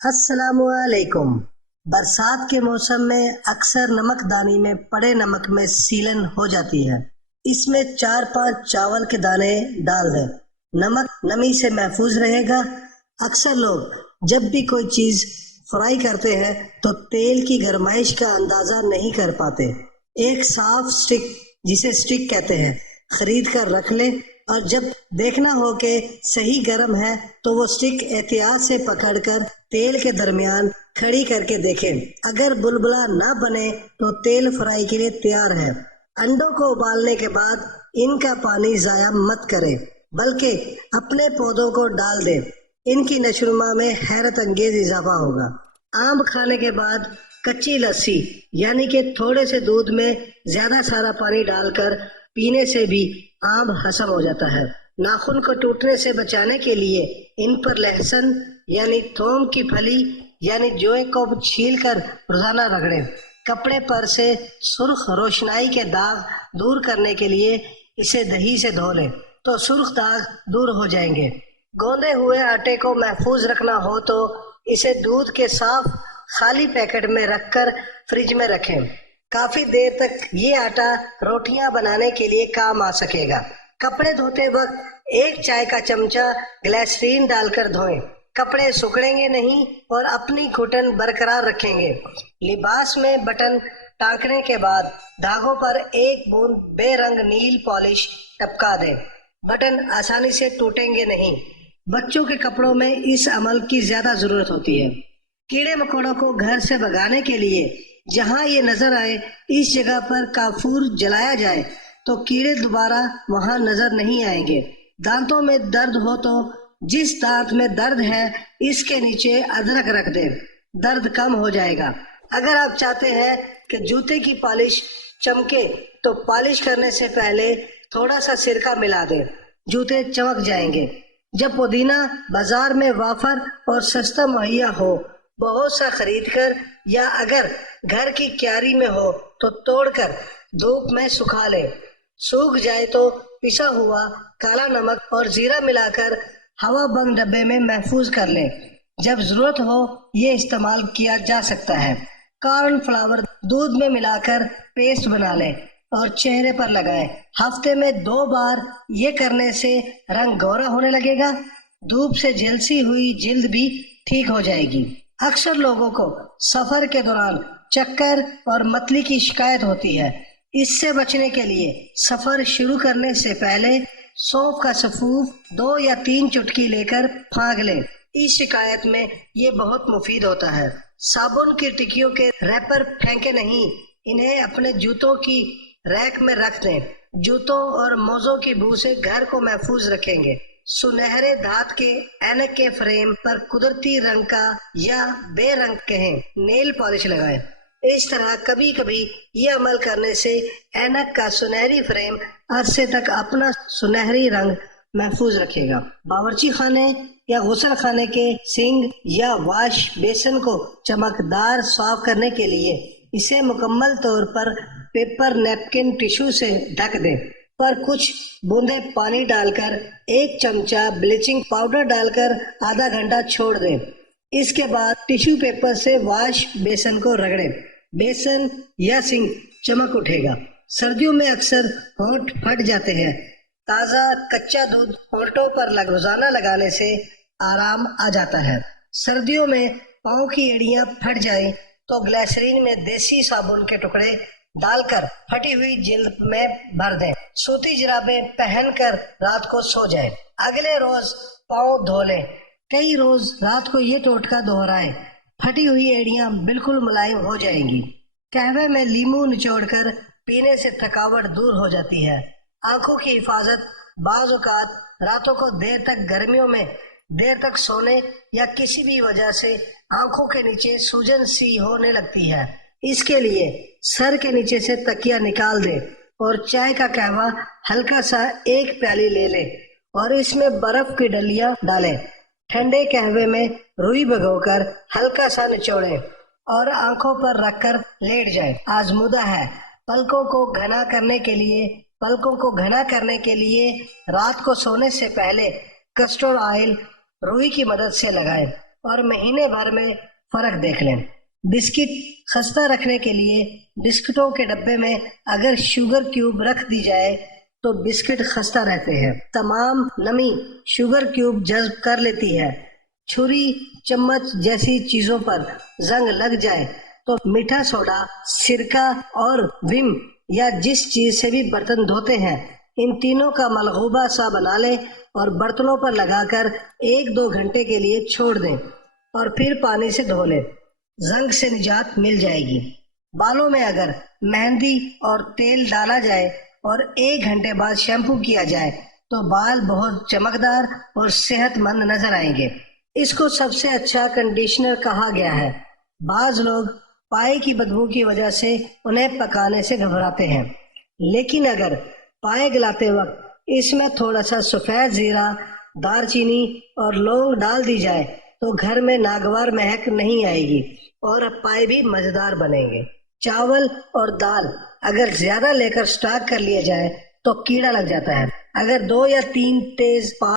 السلام علیکم۔ برسات کے موسم میں اکثر نمک دانی میں پڑے نمک میں سیلن ہو جاتی ہے۔ اس میں 4-5 چاول کے دانے ڈال دیں، نمک نمی سے محفوظ رہے گا۔ اکثر لوگ جب بھی کوئی چیز فرائی کرتے ہیں تو تیل کی گرمائش کا اندازہ نہیں کر پاتے۔ ایک صاف سٹک، جسے سٹک کہتے ہیں، خرید کر رکھ لیں، اور جب دیکھنا ہو کہ صحیح گرم ہے تو وہ سٹک احتیاط سے پکڑ کر تیل کے درمیان کھڑی کر کے دیکھیں۔ اگر بلبلا نہ بنے تو تیل فرائی کے لیے تیار ہے۔ انڈوں کو ابالنے کے بعد ان کا پانی ضائع مت کریں، بلکہ اپنے پودوں کو ڈال دیں۔ ان کی نشوونما میں حیرت انگیز اضافہ ہوگا۔ آم کھانے کے بعد کچی لسی، یعنی کہ تھوڑے سے دودھ میں زیادہ سارا پانی ڈال کر پینے سے بھی آم ہضم ہو جاتا ہے۔ ناخن کو ٹوٹنے سے بچانے کے لیے ان پر لہسن یعنی تھوم کی پھلی یعنی جوئے کو چھیل کر روزانہ رگڑیں۔ کپڑے پر سے سرخ روشنائی کے داغ دور کرنے کے لیے اسے دہی سے دھو لیں تو سرخ داغ دور ہو جائیں گے۔ گوندے ہوئے آٹے کو محفوظ رکھنا ہو تو اسے دودھ کے صاف خالی پیکٹ میں رکھ کر فریج میں رکھیں۔ کافی دیر تک یہ آٹا روٹیاں بنانے کے لیے کام آ سکے گا۔ کپڑے دھوتے وقت 1 چائے کا چمچہ گلیسرین ڈال کر دھوئیں۔ کپڑے سکڑیں گے نہیں اور اپنی گھٹن برقرار رکھیں گے۔ لباس میں بٹن ٹانکنے کے بعد دھاگوں پر 1 بوند بے رنگ نیل پالش ٹپکا دیں۔ بٹن آسانی سے ٹوٹیں گے نہیں۔ بچوں کے کپڑوں میں اس عمل کی زیادہ ضرورت ہوتی ہے۔ کیڑے مکوڑوں کو گھر سے بھگانے کے لیے جہاں یہ نظر آئے اس جگہ پر کافور جلایا جائے تو کیڑے دوبارہ وہاں نظر نہیں آئیں گے۔ دانتوں میں درد ہو تو جس دانت میں درد ہے اس کے نیچے ادرک رکھ دیں، درد کم ہو جائے گا۔ اگر آپ چاہتے ہیں کہ جوتے کی پالش چمکے تو پالش کرنے سے پہلے تھوڑا سا سرکہ ملا دیں، جوتے چمک جائیں گے۔ جب پودینہ بازار میں وافر اور سستا مہیا ہو، بہت سا خرید کر یا اگر گھر کی کیاری میں ہو تو توڑ کر دھوپ میں سکھا لیں۔ سوکھ جائے تو پسا ہوا کالا نمک اور زیرہ ملا کر ہوا بند ڈبے میں محفوظ کر لیں۔ جب ضرورت ہو یہ استعمال کیا جا سکتا ہے۔ کارن فلاور دودھ میں ملا کر پیسٹ بنا لیں اور چہرے پر لگائیں۔ ہفتے میں 2 بار یہ کرنے سے رنگ گورا ہونے لگے گا۔ دھوپ سے جھلسی ہوئی جلد بھی ٹھیک ہو جائے گی۔ اکثر لوگوں کو سفر کے دوران چکر اور متلی کی شکایت ہوتی ہے۔ اس سے بچنے کے لیے سفر شروع کرنے سے پہلے سونف کا سفوف 2 یا 3 چٹکی لے کر پھانک لیں۔ اس شکایت میں یہ بہت مفید ہوتا ہے۔ صابن کی ٹکیوں کے ریپر پھینکے نہیں، انہیں اپنے جوتوں کی ریک میں رکھ دیں۔ جوتوں اور موزوں کی بو سے گھر کو محفوظ رکھیں گے۔ سنہرے دھات کے اینک کے فریم پر قدرتی رنگ کا یا بے رنگ کہیں نیل پالش لگائیں۔ اس طرح کبھی کبھی یہ عمل کرنے سے اینک کا سنہری فریم عرصے تک اپنا سنہری رنگ محفوظ رکھے گا۔ باورچی خانے یا غسل خانے کے سنک یا واش بیسن کو چمکدار صاف کرنے کے لیے اسے مکمل طور پر پیپر نیپکن ٹشو سے ڈھک دیں، پر کچھ بوندیں پانی ڈال کر 1 چمچہ بلیچنگ پاؤڈر ڈال کر آدھا گھنٹہ چھوڑ دیں۔ اس کے بعد ٹشو پیپر سے واش بیسن کو رگڑیں۔ بیسن یا سنک چمک اٹھے گا۔ سردیوں میں اکثر ہونٹ پھٹ جاتے ہیں۔ تازہ کچا دودھ ہونٹوں پر روزانہ لگانے سے آرام آ جاتا ہے۔ سردیوں میں پاؤں کی ایڑیاں پھٹ جائیں تو گلیسرین میں دیسی صابن کے ٹکڑے ڈال کر پھٹی ہوئی جلد میں بھر دیں۔ سوتی جرابیں پہن کر رات کو سو جائیں۔ اگلے روز پاؤں دھو لیں۔ کئی روز رات کو یہ ٹوٹکا دہرائیں، پھٹی ہوئی ایڑیاں بالکل ملائم ہو جائیں گی۔ قہوے میں لیموں نچوڑ کر پینے سے تھکاوٹ دور ہو جاتی ہے۔ آنکھوں کی حفاظت بعض اوقات راتوں کو دیر تک گرمیوں میں دیر تک سونے یا کسی بھی وجہ سے آنکھوں کے نیچے سوجن سی ہونے لگتی ہے۔ اس کے لیے سر کے نیچے سے تکیہ نکال دیں اور چائے کا قہوہ ہلکا سا 1 پیالی لے لیں اور اس میں برف کی ڈلیاں ڈالیں۔ ٹھنڈے قہوے میں روئی بھگو کر ہلکا سا نچوڑیں اور آنکھوں پر رکھ کر لیٹ جائیں۔ آزمودہ ہے۔ پلکوں کو گھنا کرنے کے لیے رات کو سونے سے پہلے کسٹرڈ آئل روئی کی مدد سے لگائیں اور مہینے بھر میں فرق دیکھ لیں۔ بسکٹ خستہ رکھنے کے لیے بسکٹوں کے ڈبے میں اگر شوگر کیوب رکھ دی جائے تو بسکٹ خستہ رہتے ہیں۔ تمام نمی شوگر کیوب جذب کر لیتی ہے۔ چھری، چمچ جیسی چیزوں پر زنگ لگ جائے تو میٹھا سوڈا، سرکہ اور ویم یا جس چیز سے بھی برتن دھوتے ہیں، ان تینوں کا ملغوبہ سا بنا لیں اور برتنوں پر لگا کر 1-2 گھنٹے کے لیے چھوڑ دیں اور پھر پانی سے دھو لیں۔ زنگ سے نجات مل جائے گی۔ بالوں میں اگر مہندی اور تیل ڈالا جائے اور 1 گھنٹے بعد شیمپو کیا جائے تو بال بہت چمکدار اور صحت مند نظر آئیں گے۔ اس کو سب سے اچھا کنڈیشنر کہا گیا ہے۔ بعض لوگ پائے کی بدبو کی وجہ سے انہیں پکانے سے گھبراتے ہیں، لیکن اگر پائے گلاتے وقت اس میں تھوڑا سا سفید زیرہ، دار چینی اور لونگ ڈال دی جائے تو گھر میں ناگوار مہک نہیں آئے گی اور پائے بھی مزیدار بنیں گے۔ چاول اور دال اگر زیادہ لے کر سٹاک کر لیا جائے تو کیڑا لگ جاتا ہے۔ اگر 2 یا 3 تیز